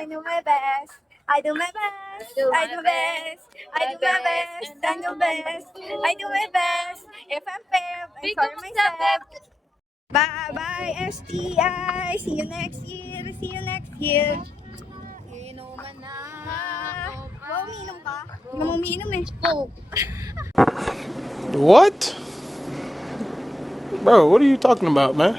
I do my best. I do my best. I do my best. I do my best. I do my best. I do my best. If I'm fair, I'm for myself. Bye-bye, STI. See you next year. See you next year. Inuman na. Wow, umiinom ka? Hindi mo umiinom eh. Coke. What? Bro, what are you talking about, man?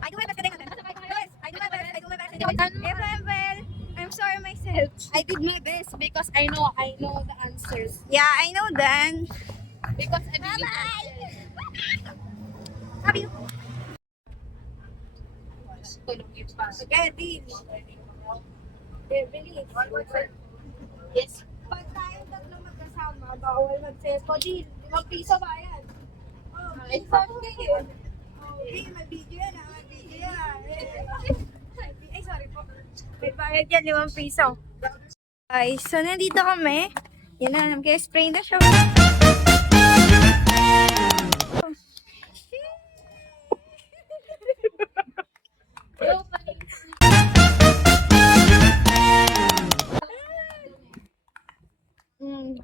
I do my best. Yes, I do my best. I do my best. If I'm well, I'm sorry myself. I did my best because I know the answers. Yeah, I know then. Because I believe Love you. Okay, deal. Yes. Pag tayong tatlo magkasama, bawal mag-sepo. Deal, 5 piso ba yan? Oh, Ay, sorry. Okay, may video yan ah. May video yan. Ay, sorry po. May bayad yan, 5 piso. Ay, so nandito kami. Yan na, nag-spray na siya.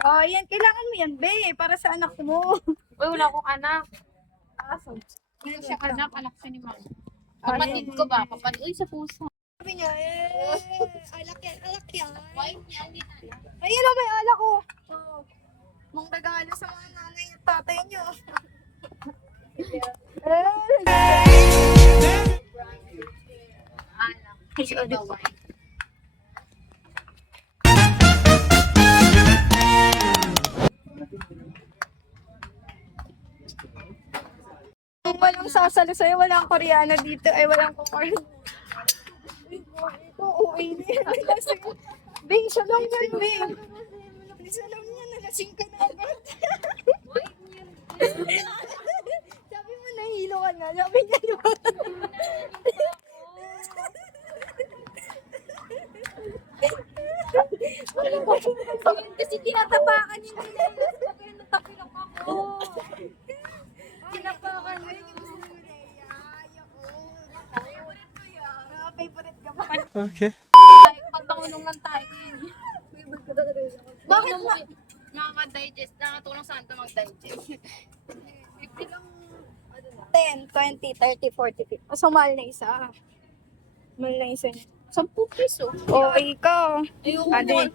Oh, yan. Kailangan mo yan, be. Para sa anak mo. Uy, wala akong anak. Awesome. Hindi siya anak siya ni Mama. Kapatid ko ba? Kapatid. Uy, sa puso. Sabi niya, alak yan, alak yan. Wife niya, hindi na. Ayun o, may alak ko. Oh. Mang regalo sa mga nanay at tatay niyo. Anak. Kung walang sasalo sa'yo, walang koreano dito. Ay, walang koreano. Ito, uwi na yan. Bing, siya lang yan, Bing. Isa lang yan, nalasing ka na agad. Sabi mo, nahilo ka na. Sabi niya, di ba? Kasi tinatapakan niya nila. Kaya natapilok ako. Tinapakan mo yung favorite ka ba? Okay. Pagpangulong lang tayo. Bakit mo? ba? Nakaka-digest. Nakatulong saan ito mag-digest. 10, 20, 30, 40, 50. So, mahal na isa. Mahal na isa niya. 10 piso. Oo, ikaw. Ayoko Ade. mo.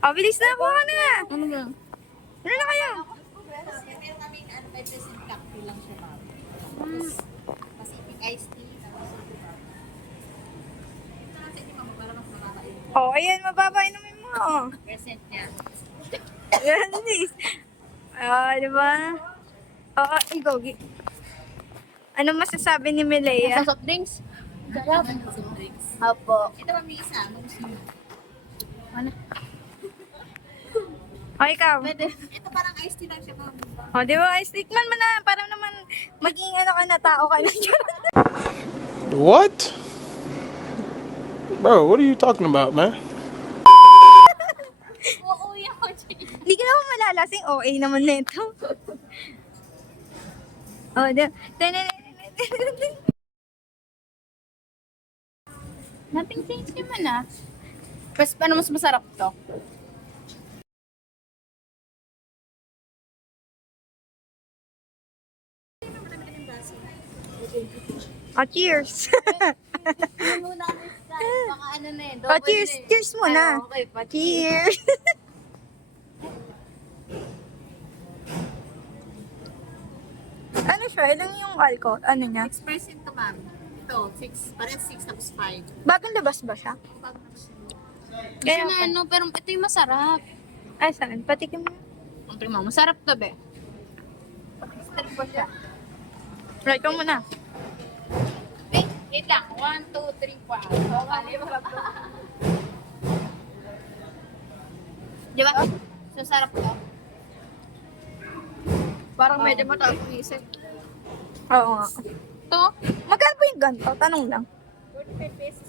Oh, bilis na po ka na. Ano ba? Ano na kayo? Meron kami unrepresented cocktail lang siya, ma'am. Pacific iced tea. Oh, ayan, mababa inumin mo. Oh. Present niya. Yan, sis. Ah, di ba? Oo, ikaw. Ano masasabi ni Milea? Sa soft drinks? Sarap. Soft drinks. Apo. Ito kami isa. Ano? O, ikaw. Pwede. Ito parang iced tea lang siya, ma'am. O, di ba? Stickman mo na. Para naman maging ano ka na, tao ka na. What? Bro, what are you talking about, man? Oo, yan ko. Hindi ka naman malalasing. OA naman na ito. O, di ba? Nothing change naman ah. Mas paano mas masarap to? O, cheers. Muna kami sa baka ano na eh. O, cheers. Cheers muna. Okay, pa. Cheers. Ano siya? Ilang yung alcohol? Ano niya? 6% to ma'am. Ito, 6. Parang 6 tapos 5. Bagong labas ba siya? Kasi Kaya na ano, pero ito yung masarap. Ay, saan? Patikim mo. Ang primo, masarap to be. Start ko siya. Right, ikaw muna. Wait lang. 1, 2, 3, 4. So, kali mo. Di ba? So, sarap to. Parang medyo mataas ang isip. Oo nga. To? Magkano po yung ganito? Tanong lang. 45 pesos.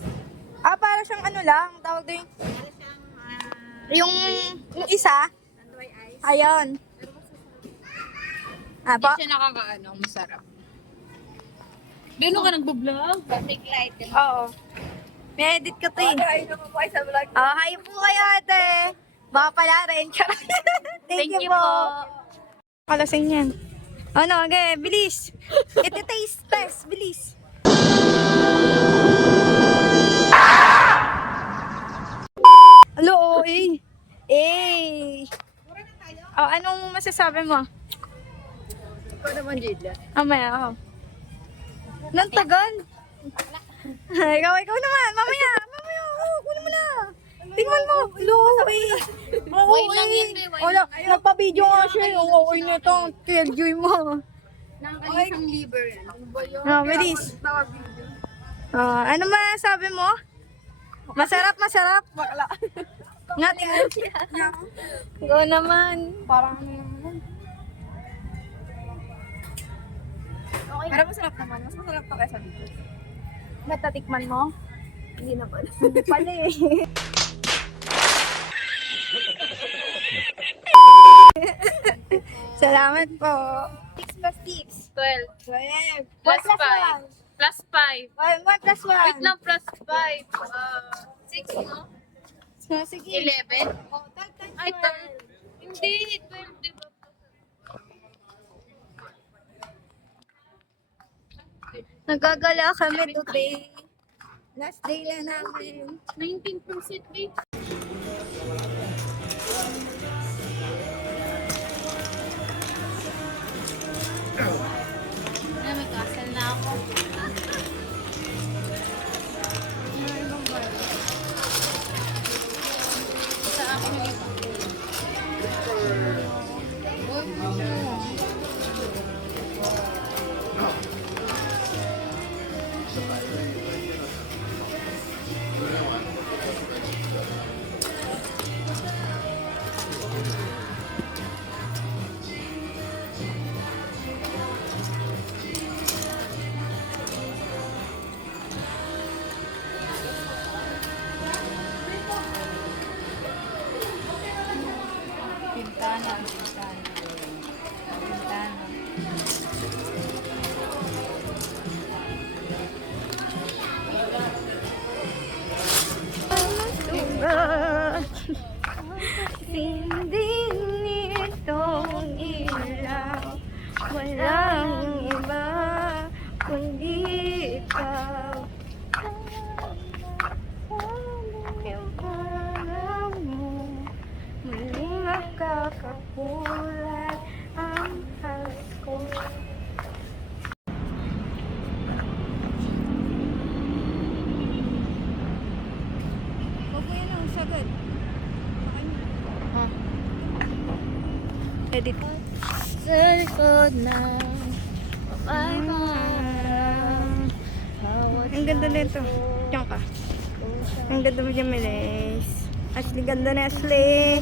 Ah, para siyang ano lang. Tawag doon Para siyang yung isa. Tanduay ice. Ayun. Ah, Hindi pa? siya nakakaano, masarap. Gano'n ka nagbablog? Basic light. Oo. May edit ko to eh. Hi naman po sa vlog. Oh, hi po kayo ate. Baka pala rin. Thank you po. Kalasing yan. Ano, okay, bilis. Ito taste test, bilis. Hello, eh. Eh. Oh, anong masasabi mo? Ikaw naman, Jade. Mamaya ako. Nang tagal. ikaw naman. Mamaya. Oh, kunin mo na. Tingnan mo. Hello, eh. Oo, Wait lang yun, be. Wala, nagpa-video nga siya. Oo, okay na ito. Enjoy mo. Nakakalisang liver. Ah, bilis. Ano masasabi mo? Masarap. Bakla. Nga, tingnan siya. Go naman. Parang ano naman. Okay. Pero masarap naman. Mas masarap pa kaysa dito. Natatikman mo? Hindi naman. Hindi pala eh. Salamat po. 6 plus 6. 12. 12. Plus 1 plus 5. Plus 5. 1. 1 plus 1. Wait lang, plus 5. 6, no? So, sige. 11? Oh, 12 times Ay, 12. hindi. 12, di ba? Nagagala kami today. Last day lang namin. 19% babe. Ay, may castle na ako. Sa akin yung iba. Pintana. Hindi nitong ilaw, walang iba kundi ikaw. Yung parang mo, muling makakapulat ang halos ko. Huwag mo yan ang sagad. Edit. Sa likod ng Ang ganda nito. Diyan ka. Ang ganda mo dyan, Meles. Ashley, ganda na Ashley.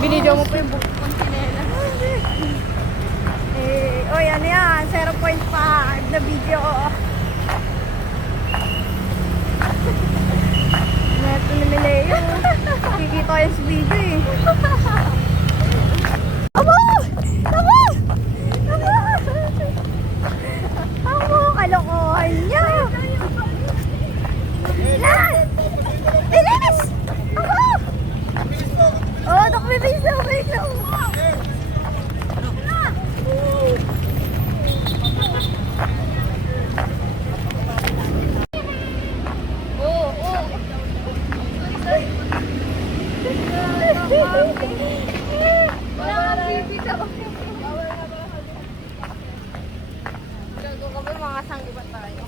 Binidyo mo pa yung buko kong kinela. Oy, ano yan? 0.5 na video. Neto ni Mileo. Kikita ko yung sa video eh. Abo! Abo! Abo! Abo! Kalokohan niya! Na! Bilis! Abo! Oh, nakabibis na! Wait lang! Na! Gago kami, mga sanggibat tayo.